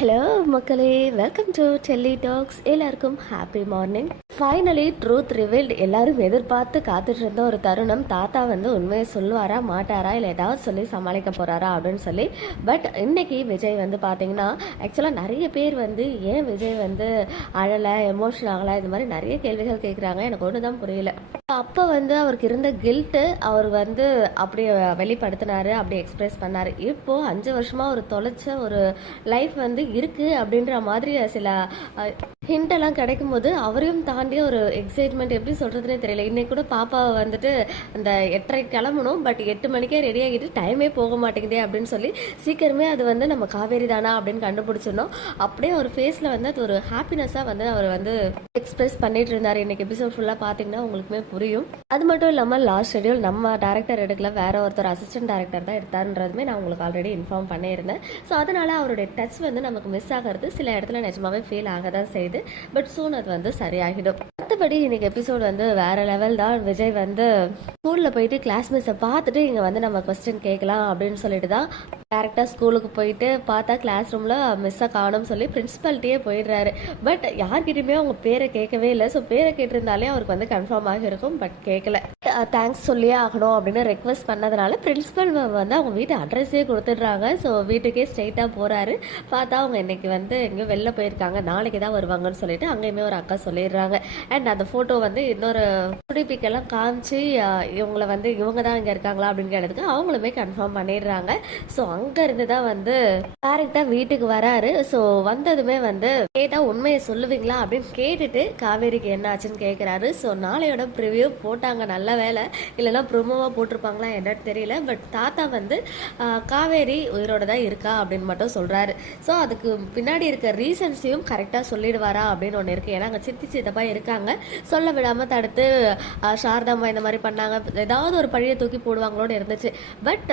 Hello மக்களே, welcome to Delhi tax. எல்லாருக்கும் happy morning. Finally truth revealed. எல்லாரும் எதிர்பார்த்து காத்துட்டு இருந்த ஒரு தருணம். தாத்தா வந்து உண்மையை சொல்லுவாரா மாட்டாரா, இல்லை ஏதாவது சொல்லி சமாளிக்க போறாரா அப்படின்னு சொல்லி. பட் இன்னைக்கு விஜய் வந்து பார்த்தீங்கன்னா, ஆக்சுவலாக நிறைய பேர் வந்து ஏன் விஜய் வந்து அழலை, எமோஷனல் ஆகலை, இந்த மாதிரி நிறைய கேள்விகள் கேட்குறாங்க. எனக்கு ஒன்று தான் புரியல. அப்போ வந்து அவருக்கு இருந்த கில்ட்டு அவர் வந்து அப்படியே வெளிப்படுத்தினாரு, அப்படியே எக்ஸ்பிரஸ் பண்ணார். இப்போது 5 வருஷமாக ஒரு தொலைச்ச ஒரு லைஃப் வந்து இருக்குது அப்படின்ற மாதிரி சில ஹிண்டெல்லாம் கிடைக்கும் போது அவரையும் தாண்டி ஒரு எக்ஸைட்மெண்ட் எப்படி சொல்கிறதுனே தெரியல. இன்றைக்கி கூட பாப்பாவை வந்துட்டு அந்த 8:30 கிளம்பணும், பட் 8 மணிக்கே ரெடி ஆகிட்டு டைமே போக மாட்டேங்குதே அப்படின்னு சொல்லி சீக்கிரமே அது வந்து நம்ம காவேரி தானா அப்படின்னு கண்டுபிடிச்சிடணும். அப்படியே ஒரு ஃபேஸில் வந்து அது ஒரு ஹாப்பினஸாக வந்து அவர் வந்து எக்ஸ்பிரஸ் பண்ணிட்டு இருந்தார். இன்றைக்கி எபிசோட் ஃபுல்லாக பார்த்தீங்கன்னா உங்களுக்குமே புரியும். அது மட்டும் இல்லாமல் லாஸ்ட் ஷெடியூல் நம்ம டேரக்டர் எடுக்கல, வேற ஒருத்தர் அசிஸ்டன்ட் டேரக்டர் தான் எடுத்தாருன்றதுமே நான் உங்களுக்கு ஆல்ரெடி இன்ஃபார்ம் பண்ணியிருந்தேன். ஸோ அதனால அவருடைய டச் வந்து நமக்கு மிஸ் ஆகிறது சில இடத்துல நிஜமாவே ஃபீல் ஆக தான் செய்யுது. பட் சூன் அது வந்து சரியாகிடும். மற்றபடி இன்னைக்கு எபிசோட் வந்து வேற லெவல் தான். விஜய் வந்து ஸ்கூல்ல போயிட்டு கிளாஸ் மிஸ்ஸை பார்த்துட்டு இங்க வந்து நம்ம கொஸ்டின் கேட்கலாம் அப்படின்னு சொல்லிட்டு தான் டேரக்டா ஸ்கூலுக்கு போயிட்டு பார்த்தா கிளாஸ் ரூம்ல மிஸ்ஸை காணும்னு சொல்லி பிரின்சிபல்ட்டியே போயிடுறாரு. பட் யார்கிட்டயுமே அவங்க பேரை கேட்கவே இல்லை. ஸோ பேரை கேட்டிருந்தாலே அவருக்கு வந்து கன்ஃபார்ம் ஆகிருக்கும். பட் கேட்கல. தேங்க்ஸ் சொல்லியே ஆகணும் அப்படின்னு ரெக்வஸ்ட் பண்ணதுனால பிரின்சிபல் வந்து அவங்க வீட்டு அட்ரஸே கொடுத்துடுறாங்க. ஸோ வீட்டுக்கே ஸ்ட்ரெயிட்டாக போறாரு. பார்த்தா அவங்க இன்னைக்கு வந்து எங்கேயோ வெளில போயிருக்காங்க, நாளைக்கு தான் வருவாங்கன்னு சொல்லிட்டு அங்கேயுமே ஒரு அக்கா சொல்லிடுறாங்க. அண்ட் அந்த ஃபோட்டோ வந்து இன்னொரு குடிப்பிக்கெல்லாம் காமிச்சு இவங்களை வந்து இவங்க தான் இங்கே இருக்காங்களா அப்படின்னு கேட்டதுக்கு அவங்களுமே கன்ஃபார்ம் பண்ணிடுறாங்க. ஸோ அங்கே இருந்து தான் வந்து டேரக்டாக வீட்டுக்கு வராரு. ஸோ வந்ததுமே வந்து கேட்டால் உண்மையை சொல்லுவீங்களா அப்படின்னு கேட்டுட்டு காவேரிக்கு என்ன ஆச்சுன்னு கேட்குறாரு. ஸோ நாளையோட ப்ரிவியூ போட்டாங்க, நல்ல வேலை. இல்லைன்னா ப்ரொமோவாக போட்டிருப்பாங்களா என்னன்னு தெரியல. பட் தாத்தா வந்து காவேரி உயிரோட தான் இருக்கா அப்படின்னு மட்டும் சொல்கிறாரு. ஸோ அதுக்கு பின்னாடி இருக்க ரீசன்ஸையும் கரெக்டாக சொல்லிடுவாரா அப்படின்னு ஒன்று இருக்குது. ஏன்னா அங்கே சித்தப்பா இருக்காங்க, சொல்ல விடாமல் தடுத்து சாரதாம்மா இந்த மாதிரி பண்ணாங்க, ஏதாவது ஒரு பழியை தூக்கி போடுவாங்களோடு இருந்துச்சு. பட்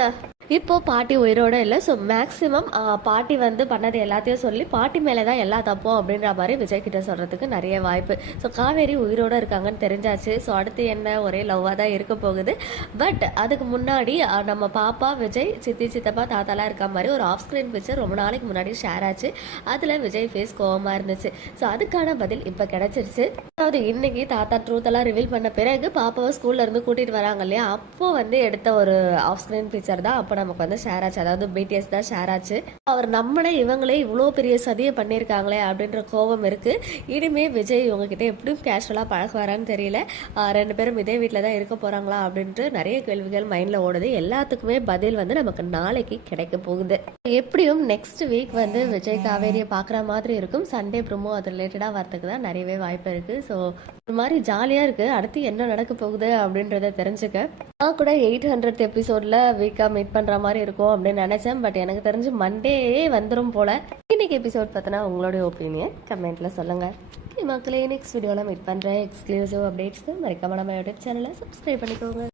இப்போ பாட்டி உயிரோட இல்லை. ஸோ மேக்ஸிமம் பாட்டி வந்து பண்ணது எல்லாத்தையும் சொல்லி பாட்டி மேலே தான் எல்லா தப்போம் அப்படின்ற மாதிரி விஜய் கிட்ட சொல்கிறதுக்கு நிறைய வாய்ப்பு. ஸோ காவேரி உயிரோட இருக்காங்கன்னு தெரிஞ்சாச்சு. ஸோ அடுத்து என்ன, ஒரே லவ்வாக தான் இருக்க போகுது. பட் அதுக்கு முன்னாடி நம்ம பாப்பா, விஜய், சித்தப்பா, தாத்தாலாம் இருக்க மாதிரி ஒரு ஆஃப் ஸ்க்ரீன் பிக்சர் ரொம்ப நாளைக்கு முன்னாடி ஷேர் ஆச்சு. அதில் விஜய் ஃபேஸ் கோவமாக இருந்துச்சு. ஸோ அதுக்கான பதில் இப்போ கிடைச்சிருச்சு. அதாவது இன்னைக்கு தாத்தா ட்ரூத்தெல்லாம் ரிவீல் பண்ண பிறகு பாப்பாவை ஸ்கூல்ல இருந்து கூட்டிட்டு வராங்க இல்லையா, அப்போ வந்து எடுத்த ஒரு ஆஃப் ஸ்க்ரீன் பிக்சர் தான் அப்போ நமக்கு வந்து ஷேர் ஆச்சு. அதாவது பிடிஎஸ் தான் ஷேர் ஆச்சு. அவர் நம்மளே இவங்களே இவ்வளோ பெரிய சதியை பண்ணியிருக்காங்களே அப்படின்ற கோபம் இருக்கு. இனிமே விஜய் இவங்ககிட்ட எப்படியும் கேஷுவலாக பழகுவாரான்னு தெரியல. 2 பேரும் இதே வீட்டில் தான் இருக்க போறாங்களா அப்படின்ட்டு நிறைய கேள்விகள் மைண்ட்ல ஓடுது. எல்லாத்துக்குமே பதில் வந்து நமக்கு நாளைக்கு கிடைக்க போகுது. எப்படியும் நெக்ஸ்ட் வீக் வந்து விஜய் காவேரியை பார்க்குற மாதிரி இருக்கும். சண்டே ப்ரோமோ அது ரிலேட்டடாக வரதுக்கு தான் நிறையவே வாய்ப்பு இருக்கு. ஸோ ஒரு மாதிரி ஜாலியாக இருக்குது. அடுத்து என்ன நடக்க போகுது அப்படின்றத தெரிஞ்சுக்க நான் கூட 800th எபிசோடில் வீக்காக மீட் பண்ணுற மாதிரி இருக்கும் அப்படின்னு நினச்சேன். பட் எனக்கு தெரிஞ்சு மண்டே வந்துடும் போல். இன்னைக்கு எபிசோட் பார்த்தினா உங்களுடைய ஒப்பீனியன் கமெண்ட்டில் சொல்லுங்கள். மக்களே, நெக்ஸ்ட் வீடியோவில் மீட் பண்ணுறேன். எக்ஸ்க்ளூசிவ் அப்டேட்ஸ்க்கு மறக்காம நம்ம யூடியூப் சேனலை சப்ஸ்கிரைப் பண்ணிக்கோங்க.